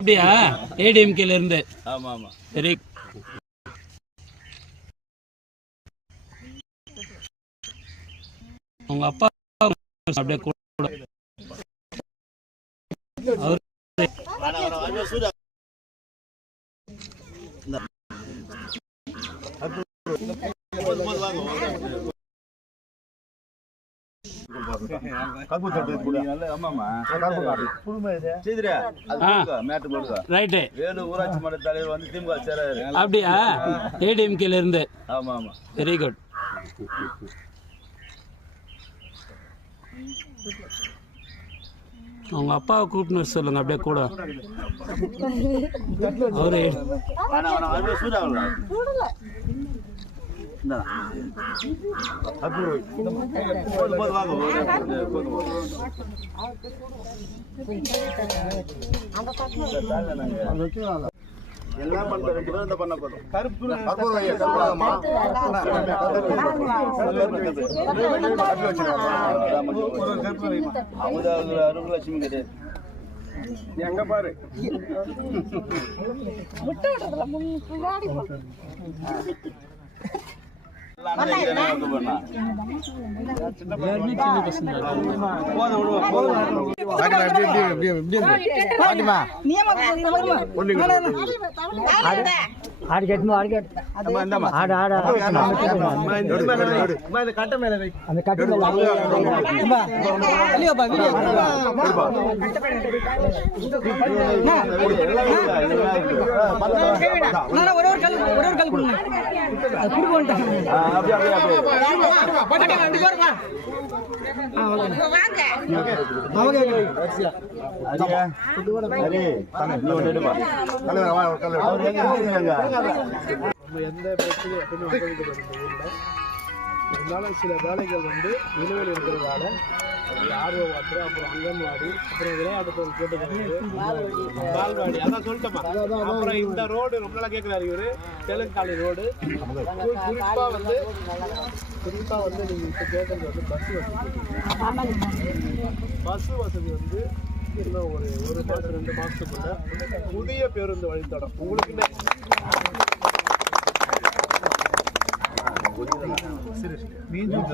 அப்படியா? ஏடிஎம்கேல இருந்து. ஆமா ஆமா. சரி. உங்க அப்பா அப்படியே கூட ஊராட்சி மன்ற தலைவர் வந்து திமுக சேராரு. அப்படியா? ஏடிஎம்கேல இருந்து. ஆமா ஆமா. Very good. அவங்க அப்பாவை கூப்பிட்டு சொல்லுங்க அப்படியே கூட. அவரு எல்லாம் பண்ற 2 பேரும் இந்த பண்ண போறோம். அருள்லட்சுமி கிடையாது. எங்க பாரு சில வேலைகள் வந்து நிலுவையில் இருக்கிறதால ஆர்வ வாட்டர், அப்புறம் அங்கன்வாடி, அப்புறம் விளையாட்டு பொருள் கேட்டுக்கிறது, பால்வாடி, அதான் சொல்லிட்டோமா. அப்புறம் இந்த ரோடு ரொம்ப நாளாக கேட்குறாரு இவரு, தெலுங்காளி ரோடு. குறிப்பாக வந்து நீங்கள் இப்போ கேட்குறது வந்து பஸ் வசதி வந்து இன்னும் ஒரு மாதம் 2 மாதத்துக்குள்ள புதிய பேருந்து வழித்தடம் உங்களுக்கு மீண்டும்